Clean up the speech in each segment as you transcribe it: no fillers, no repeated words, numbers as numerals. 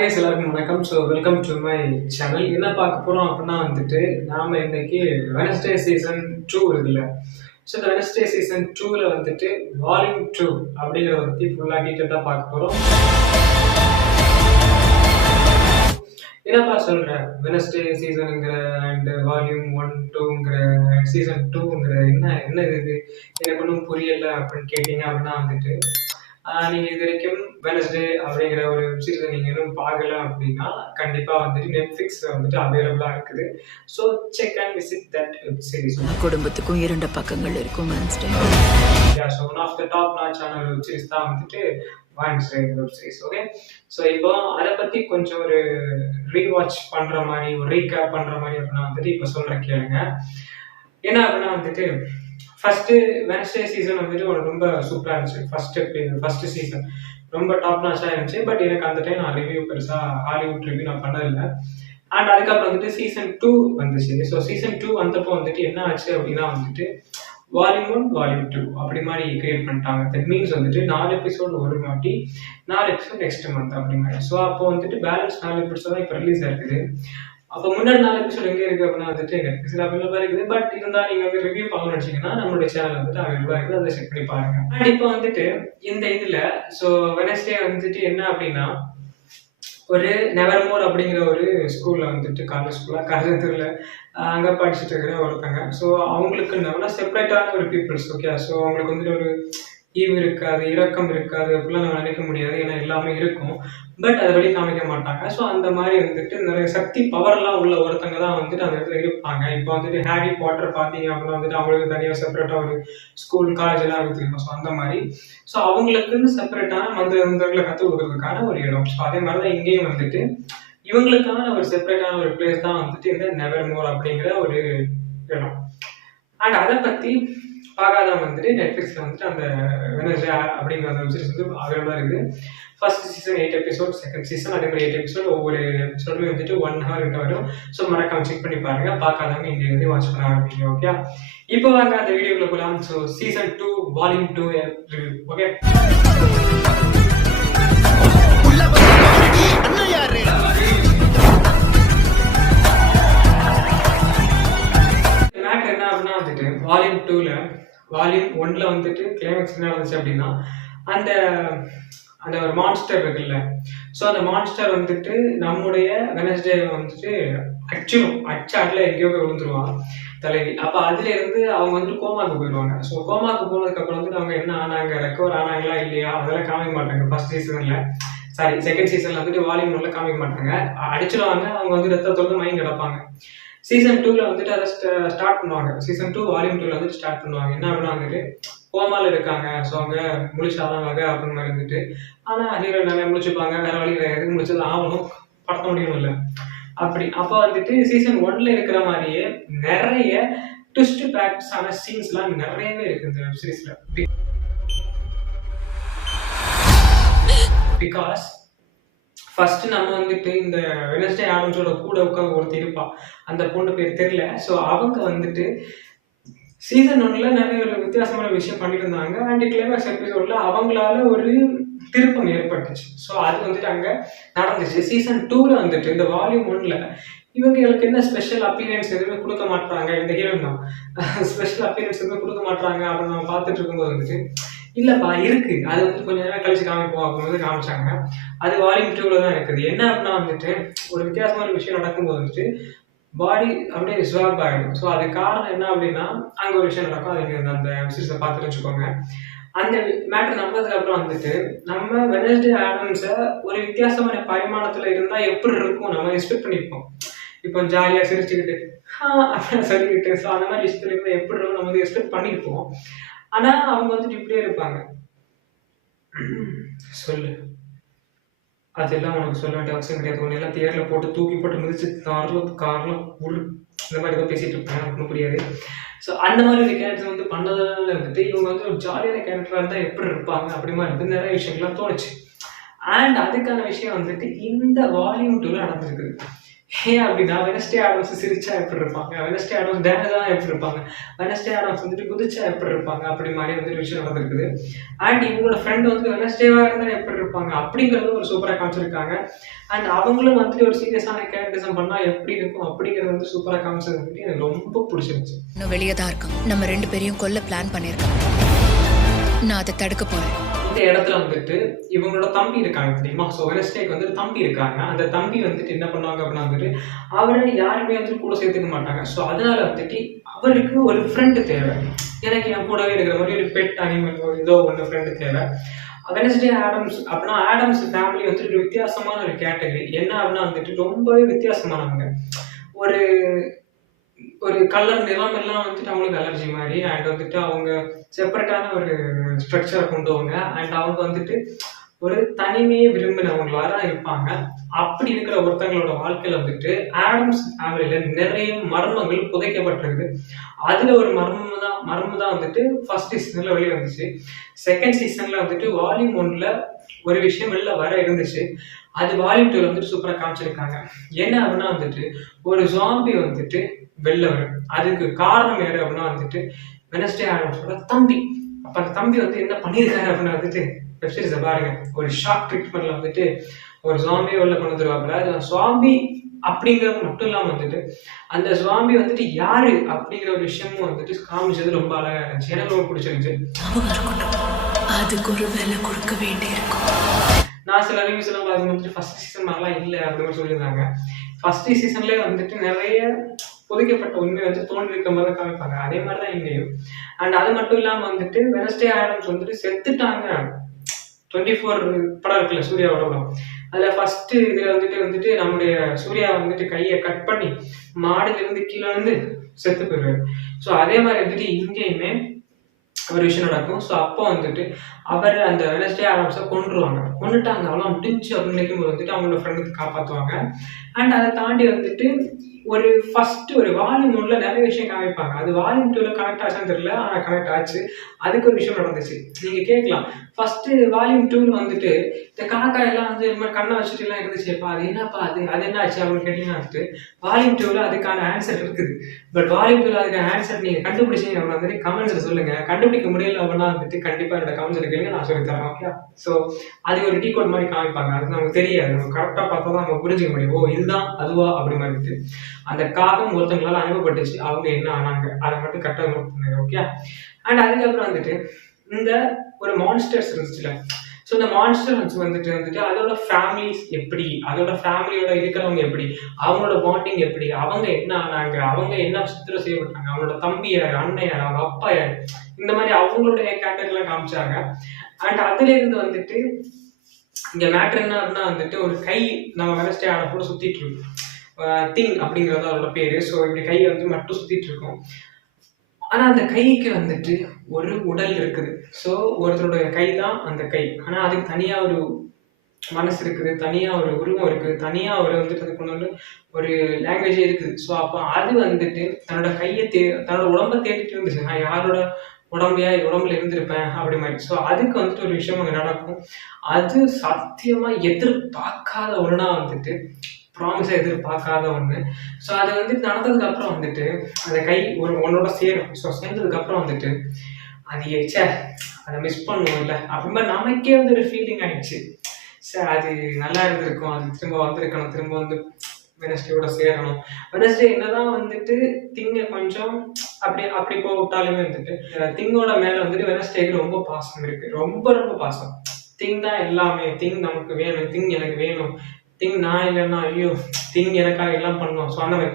Guys எல்லாருக்கும் வணக்கம். So welcome to my channel. என்ன பார்க்க போகிறோம் அப்படின்னா வந்துட்டு நாம் இன்னைக்கு வெனஸ்டே சீசன் 2 இருக்குல்ல. ஸோ இந்த வெனஸ்டே சீசன் 2ல் வந்துட்டு வால்யூம் 2 அப்படிங்கிறத பற்றி ஃபுல்லாக டீட்டெயிலாக பார்க்க போகிறோம். என்னப்பா சொல்கிறேன், வெனஸ்டே சீசனுங்கிற அண்ட் வால்யூம் 1 2ங்கிற சீசன் 2ங்கிற என்ன இது எனக்கு ஒன்றும் புரியலை அப்படின்னு கேட்டிங்க அப்படின்னா வந்துட்டு நீங்கள் இது வரைக்கும் வெனஸ்டே அப்படிங்கிற ஒரு வெப் சீரிஸை நீங்கள் இன்னும் பார்க்கல அப்படின்னா கண்டிப்பாக வந்துட்டு நெட்ஃப்ளிக்ஸில் வந்துட்டு அவைலபிளாக இருக்குது. So check and visit that web series. குடும்பத்துக்கும் 2 பக்கங்கள் இருக்கும் Wednesday. So one of the top நாட்சான வெப் சீரிஸ் தான் வந்துட்டு Wednesday web series. Okay, so இப்போ அதை பற்றி கொஞ்சம் ஒரு ரீவாட்ச் பண்ணுற மாதிரி ஒரு ரீகேப் பண்ணுற மாதிரி அப்படின்னா வந்துட்டு இப்போ சொல்கிறேன் கேளுங்க. என்ன அப்படின்னா வந்துட்டு ஃபர்ஸ்ட் வெனஸ்டே சீசன் வந்துட்டு ரொம்ப சூப்பராக இருந்துச்சு. ஃபர்ஸ்ட் சீசன் ரொம்ப டாப் நாச்சாக இருந்துச்சு. பட் எனக்கு அந்த டைம் நான் ரிவ்யூ பெருசாக ஹாலிவுட் ரிவ்யூ நான் பண்ணதில்லை. அண்ட் அதுக்கப்புறம் வந்துட்டு சீசன் 2 வந்துச்சு. ஸோ சீசன் 2 வந்தப்போ வந்துட்டு என்ன ஆச்சு அப்படின்னா வந்துட்டு வால்யூம் 1 வால்யூம் 2 அப்படி மாதிரி கிரியேட் பண்ணிட்டாங்க. தட் மீன்ஸ் வந்துட்டு 4 எபிசோட் ஒரு வாட்டி, 4 எபிசோட் நெக்ஸ்ட் மந்த் அப்படி மாதிரி. ஸோ அப்போ வந்துட்டு பேலன்ஸ் 4 எபிசோட் தான் இப்போ ரிலீஸ் ஆயிருக்குது. அப்போ முன்னாடி 4 எபிசோட் எங்கே இருக்குது அப்படின்னா வந்துட்டு நெட்ஃப்ளிக்ஸில் அவைலபிளாக இருக்குது. பட் இருந்தால் நீங்கள் வந்து ரிவ்யூ பார்க்கணும்னு வச்சிங்கன்னா நம்மளுடைய சேனல் வந்துட்டு அவைலபிளாக இருக்குது. அதை செக் பண்ணி பாருங்கள். அண்ட் இப்போ வந்துட்டு இந்த இதில் ஸோ வெனஸ்டே வந்துட்டு என்ன அப்படின்னா ஒரு நெவர்மோர் அப்படிங்கிற ஒரு ஸ்கூலில் வந்துட்டு காலேஜ் ஸ்கூலாக கருதத்தில் அங்கே படிச்சுட்டு இருக்கிற ஒருத்தங்க. ஸோ அவங்களுக்கு நல்லா செப்பரேட்டான ஒரு பீப்புள்ஸ். ஓகே, ஸோ அவங்களுக்கு வந்துட்டு ஒரு ஈவு இருக்காது, இரக்கம் இருக்காது அப்படிலாம் நம்ம நினைக்க முடியாது. ஏன்னா எல்லாமே இருக்கும், பட் அதை வெளியே காமிக்க மாட்டாங்க. ஸோ அந்த மாதிரி வந்துட்டு நிறைய சக்தி பவர்லாம் உள்ள ஒருத்தங்க தான் வந்துட்டு அந்த இடத்துல இருப்பாங்க. இப்போ வந்துட்டு ஹாரி பாட்டர் பார்த்தீங்க அப்படின்னா வந்துட்டு அவங்களுக்கு தனியாக செப்பரேட்டாக ஒரு ஸ்கூல் காலேஜ் எல்லாம் இருக்குது. ஸோ அந்த மாதிரி ஸோ அவங்களுக்குன்னு செப்பரேட்டான மந்திரங்களை கற்றுக் கொடுக்கறதுக்கான ஒரு இடம். ஸோ அதே மாதிரி தான் இங்கேயும் வந்துட்டு இவங்களுக்கான ஒரு செப்பரேட்டான ஒரு பிளேஸ் தான் வந்துட்டு இந்த நெவர்மோர் அப்படிங்கிற ஒரு இடம். அண்ட் அதை பற்றி பார்க்காதவங்க வந்துட்டு நெட்ஃப்ளிக்ஸில் வந்துட்டு அந்த வெனஸ்டே அப்படிங்கிற அந்த வெப் சீரிஸ் வந்து அவைலபிளாக இருக்குது. First season 8 episode, second season அதே மாதிரி 8 எபிசோட். ஒவ்வொரு எபிசோடுமே வந்துட்டு 1 hour கிட்ட வரும். ஸோ மறக்காம செக் பண்ணி பாருங்க. பார்க்காதவங்க இங்கே வந்து வாட்ச் பண்ண ஆரம்பிங்க. ஓகே, இப்போ வாங்க அந்த வீடியோக்குள்ள போகலாம். So season 2 volume 2 review. Okay, matter என்ன அப்படின்னா வந்துட்டு வால்யூம் 2ல வால்யூம் 1ல வந்துட்டு கிளைமேக்ஸ் என்ன இருந்துச்சு அப்படின்னா அந்த அந்த ஒரு மான்ஸ்டர் இருக்குல்ல. ஸோ அந்த மான்ஸ்டர் வந்துட்டு நம்முடைய வெனஸ்டே வந்துட்டு அச்சாட்டில் எங்கேயோ போய் விழுந்துருவான் தலைவி. அப்போ அதுல இருந்து அவங்க வந்துட்டு கோமாக்கு போயிடுவாங்க. ஸோ கோமாக்கு போனதுக்கு அப்புறம் வந்துட்டு அவங்க என்ன ஆனாங்க, ரெக்கவர் ஆனாங்களா இல்லையா அதெல்லாம் காமிக்க மாட்டாங்க. ஃபர்ஸ்ட் சீசன்ல செகண்ட் சீசன்ல வந்துட்டு வால்யூம் 1ல காமிக்க மாட்டாங்க. அடிச்சிடுவாங்க, அவங்க வந்து ரத்தத்தோடு மயங்கி கிடப்பாங்க. சீசன் 2ல வந்துட்டு அதை ஸ்டார்ட் பண்ணுவாங்க. சீசன் 2 வால்யூம் 2ல வந்துட்டு ஸ்டார்ட் பண்ணுவாங்க. என்ன அப்படின்னா வந்துட்டு கோமால இருக்காங்க. ஸோ அவங்க முழிச்சாதான் வகை அப்படின்னு மாதிரி இருந்துட்டு, ஆனால் ஹீரோ நிறைய முழிச்சுப்பாங்க, வேற வழி கிடையாது, முழிச்சது ஆகணும், படுத்த முடியும் இல்லை அப்படி. அப்போ வந்துட்டு சீசன் 1ல இருக்கிற மாதிரியே நிறைய ட்விஸ்ட் பேக்ஸான சீன்ஸ்லாம் நிறையவே இருக்கு இந்த வெப் சீரிஸ்ல. பிகாஸ் ஃபர்ஸ்ட் நம்ம வந்துட்டு இந்த வெனஸ்டே ஆடம்ஸோட கூட உட்காந்து ஒருத்தர் இருப்பா, அந்த பொண்ணு பேர் தெரியல. ஸோ அவங்க வந்துட்டு சீசன் 1ல நிறைய ஒரு வித்தியாசமான விஷயம் பண்ணிட்டு இருந்தாங்க. அண்ட் கிளைமேக்ஸ் எபிசோட்ல அவங்களால ஒரு திருப்பம் ஏற்பட்டுச்சு. ஸோ அது வந்துட்டு அங்கே நடந்துச்சு. சீசன் 2ல வந்துட்டு இந்த வால்யூம் 1ல இவங்களுக்கு என்ன ஸ்பெஷல் அப்பீரியன்ஸ் எதுவுமே கொடுக்க மாட்டாங்க. இந்த ஹீரோயின் தான் ஸ்பெஷல் அப்பீரியன்ஸ் எதுவுமே கொடுக்க மாட்டாங்க அப்படின்னு நம்ம பார்த்துட்டு இருக்கும்போது வந்துட்டு இல்லைப்பா இருக்கு, அது வந்து கொஞ்சம் நேரம் கழிச்சு காமிப்போம் அப்படின்னு வந்து காமிச்சாங்க. அது வால்யூம் 2ல தான் இருக்குது. என்ன அப்படின்னா வந்துட்டு ஒரு வித்தியாசமான விஷயம் நடக்கும்போது வந்துட்டு பாடி அப்படியே ஸ்வாப் ஆகிடும். ஸோ அது காரணம் என்ன அப்படின்னா அங்கே ஒரு விஷயம் நடக்கும். அது நீங்கள் அந்த விஷயத்தை பார்த்துட்டு வச்சுக்கோங்க. அந்த மேட்டர் நடந்ததுக்கு அப்புறம் வந்துட்டு நம்ம வெனஸ்டே ஆடம்ஸை ஒரு வித்தியாசமான பரிமாணத்தில் இருந்தால் எப்படி இருக்கும் நம்ம எக்ஸ்பெக்ட் பண்ணியிருப்போம். இப்போ ஜாலியாக சிரிச்சுக்கிட்டு அப்படின்னு சொல்லிக்கிட்டு ஸோ அந்த மாதிரி விஷயத்துல இருந்தால் எப்படி இருக்கும் நம்ம வந்து எக்ஸ்பெக்ட் பண்ணியிருப்போம். ஆனால் அவங்க வந்துட்டு இப்படியே இருப்பாங்க. சொல்லு, அதெல்லாம் உனக்கு சொல்ல வேண்டிய அவசியம் கிடையாது. உன்னை எல்லாம் தியேட்டரில் போட்டு தூக்கி போட்டு மிதிச்சு காரில் உரு இந்த மாதிரி தான் பேசிட்டு இருப்பாங்க, எனக்கு புரியாது. ஸோ அந்த மாதிரி ஒரு கேரக்டர் வந்து பண்ணதால வந்துட்டு இவங்க வந்து ஒரு ஜாலியான கேரக்டராக இருந்தால் எப்படி இருப்பாங்க அப்படி மாதிரி இருந்து நிறைய விஷயங்கள்லாம் தோணுச்சு. அண்ட் அதுக்கான விஷயம் வந்துட்டு இந்த வால்யூம் 2ல நடந்திருக்குது. ஏன் அப்படின்னா வெனஸ்டே ஆடம்ஸ் சிரிச்சா எப்படி இருப்பாங்க, வெனஸ்டே ஆடம்ஸ் டான்ஸ் தான் எப்படி இருப்பாங்க, வெனஸ்டே ஆடம்ஸ் வந்துட்டு குதிச்சா எப்படி இருப்பாங்க அப்படி மாதிரி வந்து ஒரு விஷயம் நடந்திருக்குது. அண்ட் இவங்களோட ஃப்ரெண்ட் வந்து வெனஸ்டேவா இருந்தா எப்படி இருப்பாங்க அப்படிங்கிறது ஒரு சூப்பரா காமிச்சிருக்காங்க. அண்ட் அவங்களும் வந்துட்டு ஒரு சீரியஸான கேரக்டரிசம் பண்ணா எப்படி இருக்கும் அப்படிங்கிறது வந்து சூப்பரா காமிச்சது வந்துட்டு எனக்கு ரொம்ப பிடிச்சிருந்துச்சு. இன்னும் வெளியே தான் இருக்கான். நம்ம 2 பேரையும் கொல்ல பிளான் பண்ணிருக்கான். நான் அதை தடுக்க போறேன். இந்த இடத்துல வந்துட்டு இவங்களோட தம்பி இருக்காங்க தெரியுமா? ஸோ வெனஸ்டேக்கு வந்துட்டு தம்பி இருக்காங்க. அந்த தம்பி வந்துட்டு என்ன பண்ணுவாங்க அப்படின்னா வந்துட்டு அவரை யாருமே வந்துட்டு கூட சேர்த்துக்க மாட்டாங்க. ஸோ அதனால வந்துட்டு அவருக்கு ஒரு ஃப்ரெண்டு தேவை. எனக்கு என் கூடவே இருக்கிற மாதிரி ஒரு பெட் அனிமல் ஏதோ ஒன்று ஃப்ரெண்டு தேவை. வெனஸ்டே ஆடம்ஸ் அப்படின்னா ஆடம்ஸ் ஃபேமிலி வந்துட்டு ஒரு வித்தியாசமான ஒரு கேட்டகரி. என்ன அப்படின்னா வந்துட்டு ரொம்பவே வித்தியாசமானவங்க. ஒரு ஒரு கலர் நிறம் எல்லாம் வந்துட்டு அவங்களுக்கு அலர்ஜி மாதிரி. அண்ட் வந்துட்டு அவங்க செப்பரேட்டான ஒரு ஸ்ட்ரக்சரை கொண்டவங்க. அண்ட் அவங்க வந்துட்டு ஒரு தனிமையை விரும்பினவங்களா தான் இருப்பாங்க. அப்படி இருக்கிற ஒருத்தங்களோட வாழ்க்கையில வந்துட்டு ஆடம்ஸ் ஃபேமிலியில நிறைய மர்மங்கள் புதைக்கப்பட்டிருக்கு. அதுல ஒரு மர்மம் தான் வந்துட்டு ஃபர்ஸ்ட் சீசன்ல வெளியே வந்துச்சு. செகண்ட் சீசன்ல வந்துட்டு வால்யூம் 1ல ஒரு விஷயம் வெளில வர இருந்துச்சு. அது வால்யூம் 2ல வந்துட்டு சூப்பரா காமிச்சிருக்காங்க. என்ன அப்படின்னா வந்துட்டு ஒரு ஜாம்பி வந்துட்டு வெளில வரும். அதுக்கு காரணம் யாரு அப்படின்னா வந்துட்டு வெனஸ்டே ஆடம்ஸோட தம்பி. அப்ப அந்த தம்பி வந்து என்ன பண்ணியிருக்காரு அப்படின்னா வந்துட்டு வெப்சீரிஸை பாருங்க. ஒரு ஷாக் ட்ரீட்மெண்ட்ல வந்துட்டு ஒரு ஜாம்பியை வெளில கொண்டு வந்துருவாப்புல. அது ஜாம்பி அப்படிங்கிறது மட்டும் இல்லாம வந்துட்டு அந்த ஜாம்பி வந்துட்டு யாரு அப்படிங்கிற ஒரு விஷயமும் வந்துட்டு காமிச்சது ரொம்ப அழகா இருந்துச்சு. எனக்கு ரொம்ப பிடிச்சிருந்துச்சு. அதுக்கு ஒரு வேலை கொடுக்க வேண்டியிருக்கும். நான் சில ரிவ்யூஸ் எல்லாம் பார்க்கும் வந்துட்டு ஃபர்ஸ்ட் சீசன் மாதிரிலாம் இல்லை அப்படின்னு சொல்லியிருந்தாங்க. ஃபர்ஸ்ட் சீசன்லேயே வந்துட்டு நிறைய புதைக்கப்பட்ட உண்மை வந்து தோன்றி இருக்க மாதிரி காமிப்பாங்க. அதே மாதிரி தான் இங்கேயும். அண்ட் அது மட்டும் இல்லாமல் வந்துட்டு வெனஸ்டே ஆடம்ஸ் வந்துட்டு செத்துட்டாங்க. 24 படம் இருக்குல்ல சூர்யாவோட படம். அதில் ஃபர்ஸ்ட் இதில் வந்துட்டு நம்முடைய சூர்யா வந்துட்டு கையை கட் பண்ணி மாடிலிருந்து கீழே வந்து செத்து போயிடுவாரு. ஸோ அதே மாதிரி வந்துட்டு இங்கேயுமே ஒரு விஷயம் நடக்கும். ஸோ அப்போ வந்துட்டு அவர் அந்த வெனஸ்டே ஆடம்ஸை கொண்டுட்டாங்க அவ்வளோ முடிஞ்சு அப்படின்னு நினைக்கும்போது வந்துட்டு அவங்களோட ஃப்ரெண்டுக்கு காப்பாற்றுவாங்க. அண்ட் அதை தாண்டி வந்துட்டு ஒரு ஃபர்ஸ்ட் ஒரு வால்யூம் 1ல நிறைய விஷயம் காமிப்பாங்க. அது வால்யூம் 2ல கனெக்ட் ஆச்சான்னு தெரியல. ஆனால் கனெக்ட் ஆச்சு. அதுக்கு ஒரு விஷயம் நடந்துச்சு. நீங்க கேட்கலாம், ஃபர்ஸ்ட் வால்யூம் 2ல வந்துட்டு இந்த காக்கா எல்லாம் வந்து இந்த மாதிரி கண்ணை வச்சுட்டு எல்லாம் இருந்துச்சுப்பா, அது என்னப்பா அது என்ன ஆச்சு அப்படின்னு கேட்டீங்கன்னா வந்துட்டு வால்யூம் 2ல அதுக்கான ஆன்சர் இருக்குது. பட் வால்யூம் 2ல அதுக்கான ஆன்சர் நீங்க கண்டுபிடிச்சீங்க அப்படின்னா வந்துட்டு கமெண்ட்ஸ்ல சொல்லுங்க. கண்டுபிடிக்க முடியல அப்படின்னா வந்துட்டு கண்டிப்பா என்னோட கமெண்ட்ஸ்ல கேளுங்க, நான் சொல்லி தரேன். ஓகே. ஸோ அது ஒரு டீகோட் மாதிரி காமிப்பாங்க. அது நமக்கு தெரியாது. நம்ம கரெக்டாக பார்த்தா தான் நம்ம புரிஞ்சுக்க முடியும். ஓ இதுதான் அதுவா அப்படி மாதிரி. அந்த காகம் ஒருத்தங்களால அனுப்பப்பட்டுச்சு. அவங்க என்ன ஆனாங்க அதை மட்டும் கரெக்டாக நோட் பண்ணுங்க. ஓகே. அண்ட் அதுக்கப்புறம் வந்துட்டு இந்த ஒரு மான்ஸ்டர்ஸ் இருந்துச்சுல. ஸோ இந்த மான்ஸ்டர்ஸ் வந்துட்டு அதோட ஃபேமிலிஸ் எப்படி, அதோட ஃபேமிலியோட இருக்கிறவங்க எப்படி, அவங்களோட பாண்டிங் எப்படி, அவங்க என்ன ஆனாங்க, அவங்க என்ன சித்திரம் செய்யப்பட்டாங்க, அவங்களோட தம்பி யாரு, அண்ணன் யாரு, அவங்க அப்பா யாரு, இந்த மாதிரி அவங்களுடைய கேரக்டர்லாம் காமிச்சாங்க. அண்ட் அதுல இருந்து வந்துட்டு இங்க மேட்டர் என்ன அப்படின்னா வந்துட்டு ஒரு கை நம்ம வெனஸ்டே ஆட கூட சுத்திட்டு இருக்கும். திங் அப்படிங்கிறது அதோட பேரு. ஸோ இப்படி கை வந்து மட்டும் சுத்திட்டு இருக்கும். ஆனா அந்த கைக்கு வந்துட்டு ஒரு உடல் இருக்குது. ஸோ ஒருத்தருடைய கை தான் அந்த கை. ஆனா அதுக்கு தனியா ஒரு மனசு இருக்குது, தனியா ஒரு உருவம் இருக்குது, தனியா ஒரு வந்துட்டு அதுக்கு கொண்டு ஒரு லாங்குவேஜே இருக்குது. ஸோ அப்போ அது வந்துட்டு தன்னோட கையை தன்னோட உடம்ப தேடிட்டு இருந்துச்சு. நான் யாரோட உடம்புல இருந்திருப்பேன் அப்படி மாதிரி. ஸோ அதுக்கு வந்துட்டு ஒரு விஷயம் அங்கே நடக்கும். அது சத்தியமா எதிர்பார்க்காத ஒன்றா வந்துட்டு ப்ராமிஸாக எதிர்பார்க்காத ஒன்று. ஸோ அது வந்துட்டு நடந்ததுக்கு அப்புறம் வந்துட்டு அந்த கை ஒன்னோட சேரும். ஸோ சேர்ந்ததுக்கு வந்துட்டு அது சே அதை மிஸ் பண்ணுவோம் இல்லை அப்படி மாதிரி நமக்கே வந்து ஒரு ஃபீலிங் ஆயிடுச்சு. சார் அது நல்லா இருந்திருக்கும், அது திரும்ப வந்திருக்கணும், திரும்ப வந்து வெனஸ்டேயோட சேரணும். வெனஸ்டே என்னதான் வந்துட்டு திங்க கொஞ்சம் அப்படி போட்டாலுமே வந்துட்டு திங்கோட மேல வந்துட்டு வெனஸ்டேக்கு ரொம்ப பாசம் இருக்கு. ரொம்ப ரொம்ப பாசம். திங் தான் எல்லாமே, திங் நமக்கு வேணும், திங் எனக்கு வேணும், திங் நான் இல்லைன்னா ஐயோ திங் எனக்காக எல்லாம் பண்ணும். ஸோ அந்த மாதிரி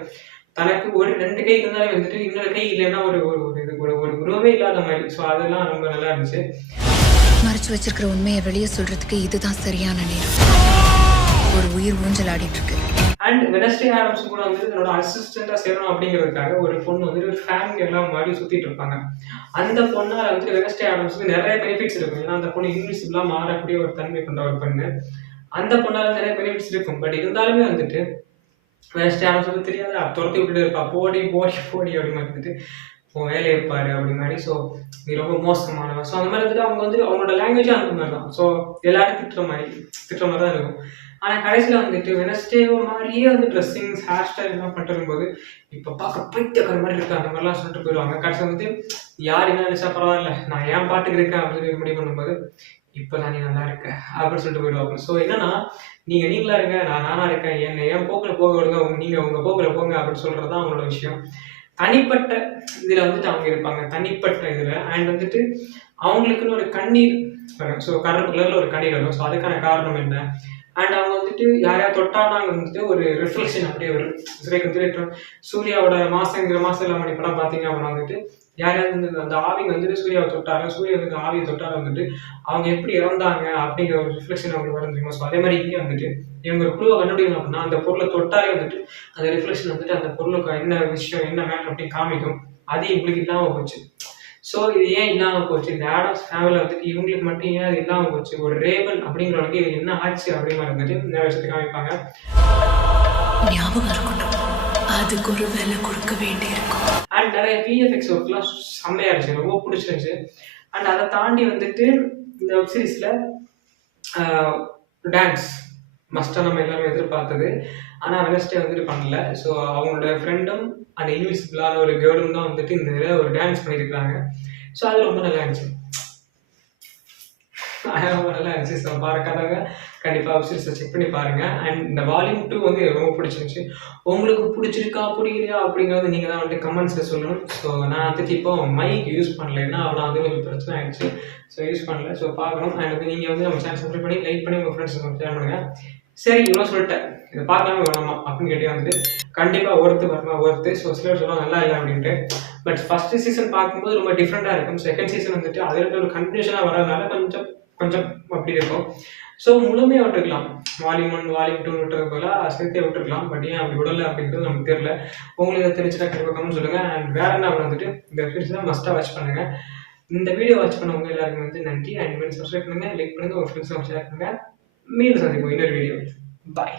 தனக்கு ஒரு 2 கை இருந்தாலே வந்துட்டு இன்னொரு கை இல்லைன்னா ஒரு ஒரு உருவமே இல்லாத மாதிரி. ஸோ அதெல்லாம் ரொம்ப நல்லா இருந்துச்சு. மறைச்சு வச்சிருக்கிற உண்மையை வெளியே சொல்றதுக்கு இதுதான் சரியான நேரம். ஒரு உயிர் ஊஞ்சல் ஆடிட்டு இருக்கு. அண்ட் வெனஸ்டே ஆடம்ஸ் கூட வந்து தன்னோட அசிஸ்டண்டா சேரணும் அப்படிங்கிறதுக்காக ஒரு பொண்ணு வந்துட்டு ஒரு ஃபேன் எல்லாம் மாதிரி சுத்திட்டு இருப்பாங்க. அந்த பொண்ணால வந்துட்டு வெனஸ்டே ஆடம்ஸ்க்கு நிறைய பெனிஃபிட்ஸ் இருக்கும். ஏன்னா அந்த பொண்ணு இன்விசிபிளா மாறக்கூடிய ஒரு தன்மை கொண்ட ஒரு பெண்ணு. அந்த பொண்ணால நிறைய பெனிஃபிட்ஸ் இருக்கும். பட் இருந்தாலுமே வந்துட்டு வெனஸ்டே ஆடம்ஸ் வந்து தெரியாத துரத்தி விட்டுட்டு இருப்பா, போடி போடி போடி அப்படின்னு வந்துட்டு உன் வேலையை இருப்பாரு அப்படி மாதிரி. ஸோ நீ ரொம்ப மோசமானவன். ஸோ அந்த மாதிரி வந்துட்டு அவங்க வந்து அவங்களோட லாங்குவேஜே அந்த மாதிரி தான். ஸோ எல்லாரும் திட்டுற மாதிரி தான் இருக்கும். ஆனா கடைசியில வந்துட்டு வெனஸ்டே மாதிரியே வந்து ட்ரெஸ்ஸிங்ஸ், ஹேர் ஸ்டைல் எல்லாம் பண்ணிட்டு இருக்கும்போது, இப்ப பார்க்க பைத்தியக்கார மாதிரி இருக்கு அந்த மாதிரிலாம் சொல்லிட்டு போயிடுவாங்க. கடைசியில வந்து யார் என்ன நினைச்சா பரவாயில்ல, நான் ஏன் பாட்டுக்கு இருக்கேன் அப்படின்னு சொல்லி முடிவு பண்ணும்போது, இப்பதான் நீ நல்லா இருக்க அப்படின்னு சொல்லிட்டு போயிடுவாங்க. ஸோ என்னன்னா, நீங்க நீங்களா இருங்க, நான் நானா இருக்கேன், என்ன என் போக்குல போக விடுங்க, நீங்க உங்க போக்குல போங்க அப்படின்னு சொல்றதுதான் அவங்களோட விஷயம். தனிப்பட்ட இதுல வந்துட்டு அவங்க இருப்பாங்க. தனிப்பட்ட இதுல அண்ட் வந்துட்டு அவங்களுக்குன்னு ஒரு கண்ணீர் வரும். ஸோ கருப்பு கலர்ல ஒரு கண்ணீர் வரும். ஸோ அதுக்கான காரணம் என்ன? அண்ட் அவங்க வந்துட்டு யாரையாவது தொட்டானா வந்துட்டு ஒரு ரிஃப்ளெக்ஷன் அப்படியே வரும். லைக் வந்துட்டு சூர்யாவோட மாசங்கிற மாசம் மணி படம் பார்த்தீங்க அப்படின்னா வந்துட்டு யாரையாவது வந்து அந்த ஆவிங்க வந்துட்டு சூர்யாவை தொட்டாங்க, சூர்யா வந்து ஆவியை தொட்டாலும் வந்துட்டு அவங்க எப்படி இறந்தாங்க அப்படிங்கிற ஒரு ரிஃப்ளெக்ஷன் அவங்களுக்கு வரும் தெரியுமா? ஸோ அதே மாதிரி இங்கே வந்துட்டு இவங்க ஒரு குழுவை கண்டுபிடிக்கணும் அப்படின்னா அந்த பொருளை தொட்டாலே வந்துட்டு அந்த ரிஃப்ளெக்ஷன் வந்துட்டு அந்த பொருளுக்கு என்ன விஷயம் என்ன மேட்டர் அப்படின்னு காமிக்கும். அது இவங்களுக்கு இல்லாமல் போச்சு. ஸோ இது ஏன் இல்லாமல் போச்சு? இந்த ஆடம்ஸ் ஃபேமிலியில் வந்துட்டு இவங்களுக்கு மட்டும் ஏன் அது இல்லாமல் போச்சு? ஒரு ரேபல் அப்படிங்கிறவங்களுக்கு இது என்ன ஆச்சு அப்படிங்கிற வந்துட்டு நிறைய விஷயத்தை காமிப்பாங்க. ஞாபகம் இருக்கட்டும், அதுக்கு ஒரு வேலை கொடுக்க வேண்டியிருக்கும். அண்ட் நிறைய பிஎஃப்எக்ஸ் ஒர்க்லாம் செம்மையா இருந்துச்சு, ரொம்ப பிடிச்சிருந்துச்சு. அண்ட் அதை தாண்டி வந்துட்டு இந்த வெப் சீரிஸ்ல டான்ஸ் மஸ்ட்டாக நம்ம எல்லாரும் எதிர்பார்த்தது. ஆனால் வெனஸ்டே வந்துட்டு பண்ணல. ஸோ அவங்களோட ஃப்ரெண்டும் அந்த இன்விசிபிளான ஒரு கேர்ளும் தான் வந்துட்டு இந்த இதில் ஒரு டான்ஸ் பண்ணியிருக்காங்க. ஸோ அது ரொம்ப நல்லா இருந்துச்சு. ரொம்ப நல்லா இருந்துச்சு. ஸோ பார்க்காதவங்க கண்டிப்பாக வெப் சீரிஸை செக் பண்ணி பாருங்க. அண்ட் இந்த வால்யூம் 2 வந்து எனக்கு ரொம்ப பிடிச்சிருந்துச்சு. உங்களுக்கு பிடிச்சிருக்கா பிடிக்கலையா அப்படிங்கிறது நீங்கள் தான் வந்துட்டு கமெண்ட்ஸில் சொல்லணும். ஸோ நான் வந்துட்டு இப்போ மைக் யூஸ் பண்ணல, ஏன்னா அவனா வந்து கொஞ்சம் பிரச்சனை ஆயிடுச்சு. ஸோ யூஸ் பண்ணல. ஸோ பார்க்கணும். அண்ட் வந்து நீங்கள் வந்து நம்ம சேனல் சப்ஸ்கிரைப் பண்ணி லைக் பண்ணி உங்கள் ஃப்ரெண்ட்ஸுக்கு ஷேர் பண்ணுங்க. சரி இவ்வளோ சொல்லிட்டேன், இதை பார்க்கலாமா வேணாமா அப்படின்னு கேட்டே வந்து கண்டிப்பாக ஒர்த்து வரமா ஒர்த்து. ஸோ சிலர் சொல்லுவாங்க நல்லா இல்லை அப்படின்ட்டு. பட் ஃபர்ஸ்ட் சீசன் பார்க்கும்போது ரொம்ப டிஃப்ரெண்ட்டாக இருக்கும். செகண்ட் சீசன் வந்துட்டு அதில் ஒரு கன்ஃபியூஷனாக வரதுனால கொஞ்சம் கொஞ்சம் அப்படி இருக்கும். ஸோ முழுமையாக விட்டுருக்கலாம், வால்யூம் 1 வால்யூம் 2 விட்டுறது போல சேர்த்தே விட்டுருக்கலாம். பட் ஏன் அப்படி விடலை அப்படின்றது நமக்கு தெரியல. உங்களுக்கு இதை தெரிஞ்சுட்டா கண்டிப்பாக கமெண்ட் சொல்லுங்கள். அண்ட் வேற என்ன வந்துட்டு இந்த வெப்சீரிஸ் தான் மஸ்ட்டாக வாட்ச் பண்ணுங்கள். இந்த வீடியோ வாட்ச் பண்ணவங்க எல்லாருக்கும் வந்து நன்றி. அண்ட் சப்ஸ்கிரைப் பண்ணுங்கள், லைக் பண்ணுங்கள், உங்கள் ஃப்ரெண்ட்ஸும் ஷேர் பண்ணுங்கள். மீண்டும் சந்திப்போம் இன்னொரு வீடியோ. பாய்.